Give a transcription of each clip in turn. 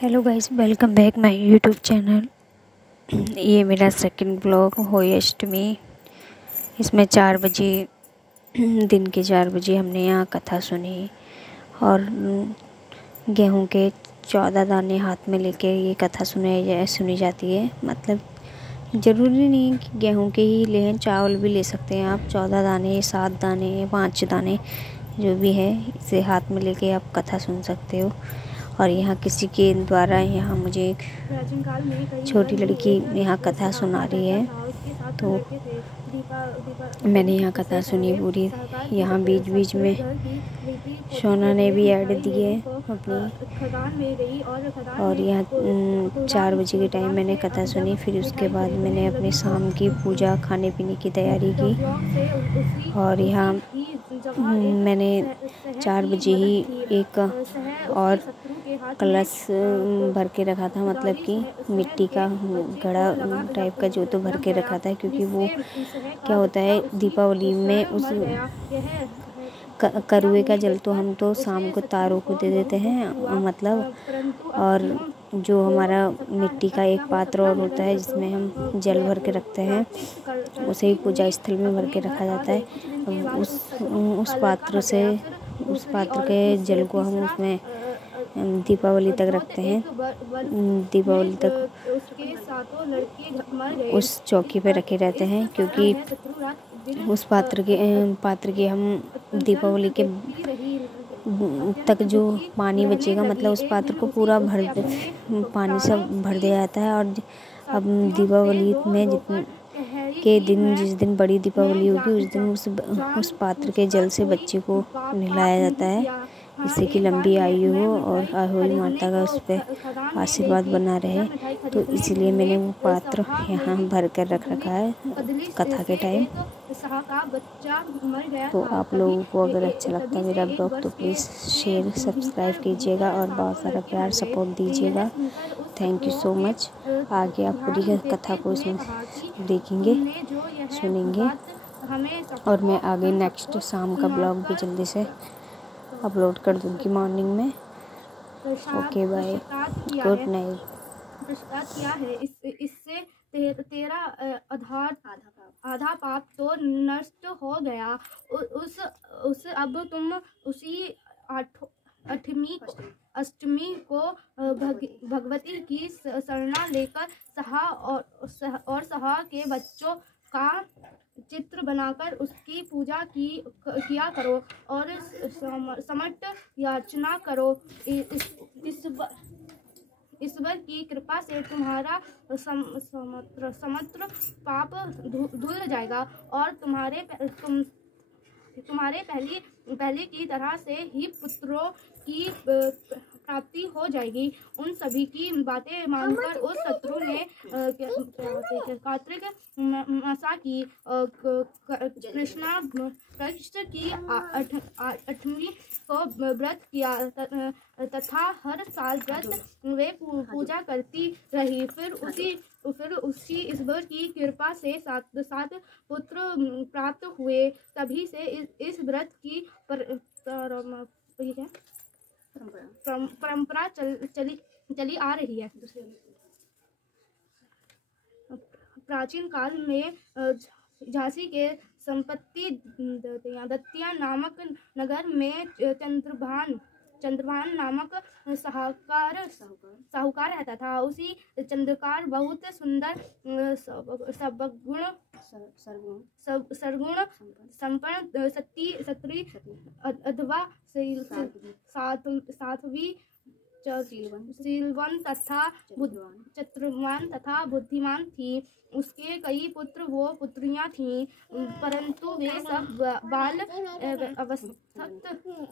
Hello guys, welcome back my YouTube channel. ये मेरा second blog Holi अष्टमी। इसमें 4 बजे दिन के 4 बजे हमने यहाँ कथा सुनी और गेहूं के 14 दाने हाथ में लेके ये कथा सुनी जाती है। मतलब ज़रूरी नहीं कि गेहूं के ही लें, चावल भी ले सकते हैं आप। 14 दाने, 7 दाने, 5 दाने जो भी है, इसे हाथ में लेके आप कथा सुन सकते हो। और यहाँ किसी के द्वारा यहाँ मुझे एक छोटी लड़की यहाँ कथा सुना रही है, तो मैंने यहाँ कथा सुनी पूरी। यहाँ बीच बीच में सोना ने भी ऐड दिए अपनी। और यहाँ 4 बजे के टाइम मैंने कथा सुनी। फिर उसके बाद मैंने अपने शाम की पूजा, खाने पीने की तैयारी की। और यहाँ मैंने 4 बजे ही एक और कलश भर के रखा था, मतलब कि मिट्टी का घड़ा टाइप का जो तो भर के रखा था, क्योंकि वो क्या होता है दीपावली में उस करुए का जल तो हम तो शाम को तारों को दे देते हैं मतलब। और जो हमारा मिट्टी का एक पात्र और होता है जिसमें हम जल भर के रखते हैं, उसे ही पूजा स्थल में भर के रखा जाता है। उस पात्र के जल को हम उसमें दीपावली तक रखते हैं। दीपावली तक उस चौकी पे रखे रहते हैं, क्योंकि उस पात्र के हम दीपावली के तक जो पानी बचेगा, मतलब उस पात्र को पूरा पानी से भर दिया जाता है। और अब दीपावली में जिस दिन बड़ी दीपावली होगी, उस दिन उस पात्र के जल से बच्चे को नहलाया जाता है, जिससे कि लंबी आयु हो और आहोई माता का उस पर आशीर्वाद बना रहे। तो इसलिए मैंने वो पात्र यहाँ भर कर रख रखा है कथा के टाइम। तो आप लोगों को अगर अच्छा लगता है मेरा ब्लॉग, तो प्लीज़ शेयर, सब्सक्राइब कीजिएगा और बहुत सारा प्यार सपोर्ट दीजिएगा। Thank you so much. आगे आप पूरी कथा को इसमें देखेंगे, सुनेंगे, और मैं आगे नेक्स्ट शाम का ब्लॉग भी जल्दी से अपलोड कर दूँगी मॉर्निंग में। Okay, bye, good night. क्या है इससे तेरा आधा पाप तो नष्ट हो गया। उस अब तुम उसी अष्टमी को भगवती की शरणा लेकर सहा के बच्चों का चित्र बनाकर उसकी पूजा किया करो और समट याचना करो। ईश्वर की कृपा से तुम्हारा समत्र पाप धुल जाएगा और तुम्हारे पहले की तरह से ही पुत्रों की प्राप्ति हो जाएगी। उन सभी की बातें मानकर उस शत्रु ने कार्तिक मासा की कृष्ण की 8वीं को व्रत किया तथा हर साल व्रत वे पूजा करती रही। फिर उसी ईश्वर की कृपा से 7 पुत्र प्राप्त हुए। तभी से इस व्रत की परंपरा चली आ रही है। प्राचीन काल में झांसी के संपत्ति दत्तिया नामक नगर में चंद्रभान नामक साहूकार रहता था। उसी चंद्रकार बहुत सुंदर, सरगुण संपन्न सती अथवा साध्वी, शीलवान तथा चतुर्वान तथा बुद्धिमान थी। उसके कई पुत्र वो पुत्रियां थीं, परंतु वे सब बाल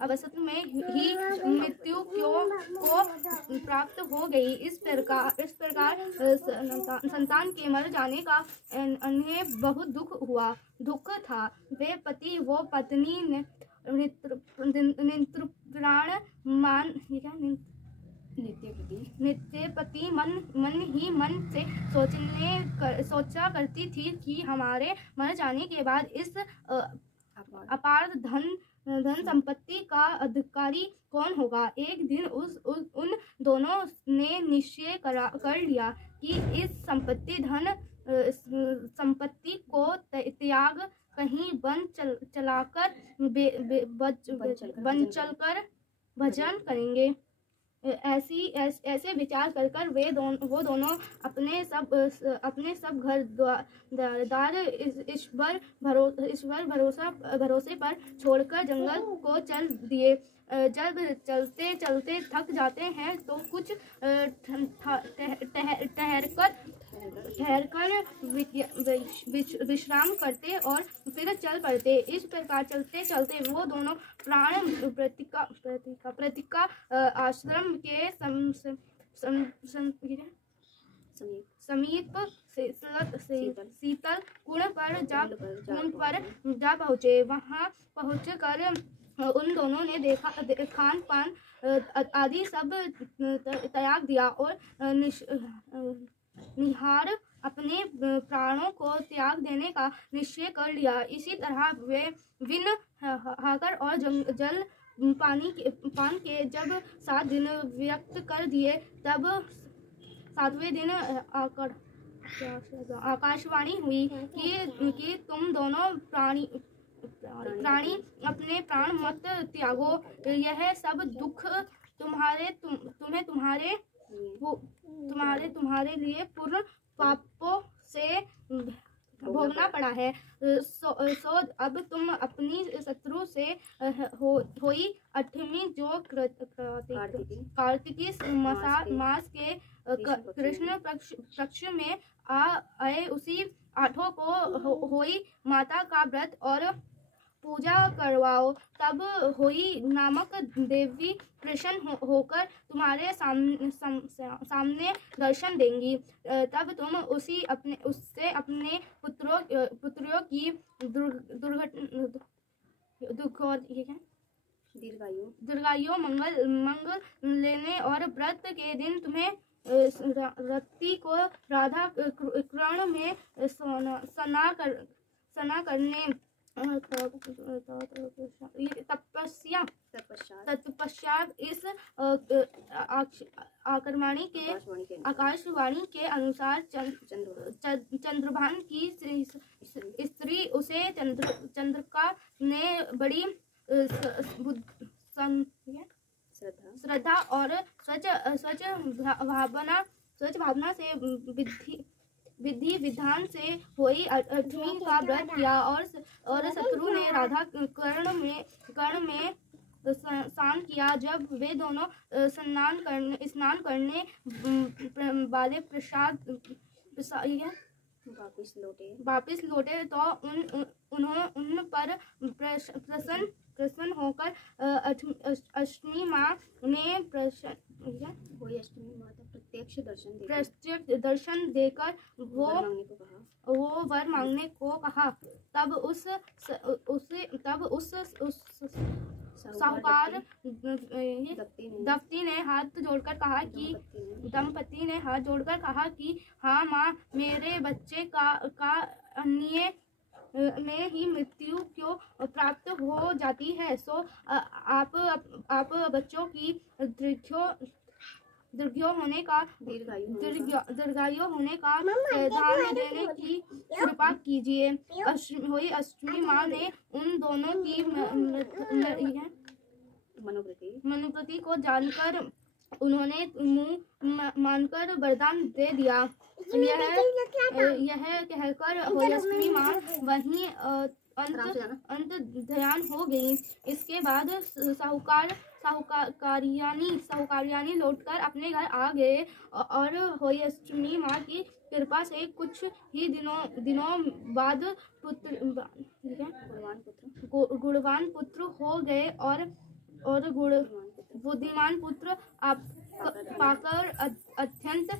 अवस्था में ही मृत्यु को प्राप्त हो गई। इस प्रकार संतान के मर जाने का उन्हें बहुत दुख था। वे पति वो पत्नी नित्य पति मन ही मन से सोचा करती थी कि हमारे मर जाने के बाद इस अपार धन संपत्ति का अधिकारी कौन होगा। एक दिन उन दोनों ने निश्चय कर लिया कि इस संपत्ति को त्याग कहीं वन चलाकर भजन करेंगे। ऐसे विचार कर वो दोनों अपने सब घर द्वार ईश्वर भरोसे पर छोड़कर जंगल को चल दिए। जब चलते चलते थक जाते हैं तो कुछ ठहरकर विश्राम करते और फिर चल पड़ते। इस प्रकार चलते चलते वो दोनों प्राण प्रतिका आश्रम के समीप शीतल कुंड पर जा पहुँचे। वहाँ पहुँचकर उन दोनों ने खान पान आदि सब त्याग दिया और निहार अपने प्राणों को त्याग देने का निश्चय कर लिया। इसी तरह वे विन हाकर और जल पान के जब 7 दिन व्यक्त कर दिए, तब 7वें दिन आकाशवाणी हुई कि तुम दोनों प्राणी अपने प्राण मत त्यागो। यह सब दुख तुम्हारे लिए पूर्ण पापों से भोगना पड़ा है। सो अब तुम अपनी शत्रु से हुई 8वीं जो कार्तिकी मास के कृष्ण पक्ष में आए, उसी 8 को हुई माता का व्रत और पूजा करवाओ। तब हुई नामक देवी प्रसन्न होकर तुम्हारे सामने दर्शन देंगी। तब तुम उससे अपने पुत्रों की दीर्घायु मंगल लेने और व्रत के दिन तुम्हें रति को राधा कृष्ण में सना करने तत्पश्चात इस आकाशवाणी के अनुसार चंद्रभान की स्त्री उसे चंद्रिका ने बड़ी श्रद्धा और स्वच्छ भावना से विधि विधान से हुई 8वीं का व्रत किया और शत्रु ने राधा कर्ण में स्नान किया। जब वे दोनों स्नान करने वाले वापिस लौटे तो उन पर प्रसन्न होकर अष्टमी माँ ने प्रत्यक्ष दर्शन देकर वो वर मांगने को कहा। तब उस साहूकार दंपति ने हाथ जोड़कर कहा कि हाँ माँ, मेरे बच्चे का अन्य में ही मृत्यु क्यों प्राप्त हो जाती है। सो आप बच्चों की दीर्घायु होने का ध्यान देने की कृपा कीजिए। अष्टमी माँ ने उन दोनों की मनोवृत्ति को जानकर उन्होंने मुंह मानकर वरदान दे दिया। यह कहकर अष्टमी माँ वहीं अंत ध्यान हो गई। इसके बाद साहूकारियानी लौटकर अपने घर आ गए और अष्टमी माँ की कृपा से कुछ ही दिनों बाद गुणवान पुत्र हो गए और बुद्धिमान पुत्र पाकर अत्यंत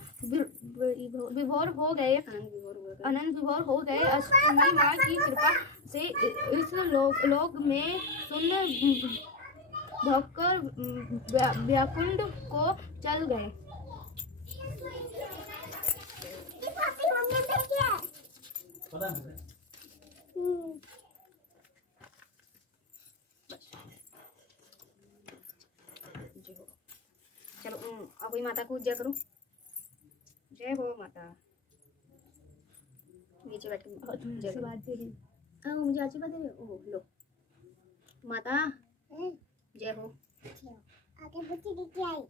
विभोर हो गए, आनंद विभोर हो गए। अष्टमी माँ की कृपा से इस लोक में शून्य भोगकर व्याकुंठ को चल गए। चलो अहोई माता को जय करो। जय हो माता। नीचे बैठ के जय करो। मुझे आशीर्वाद दे रहे हो। ओह लो माता जय हो। आगे बच्ची लेके आई।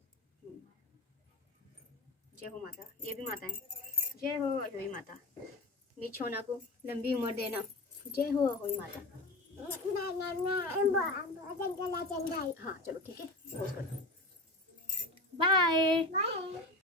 जय हो माता। ये भी माता है। जय हो अहोई माता। नीच होना को लंबी उम्र देना। जय हो अहोई माता। हाँ चलो ठीक है। बाय।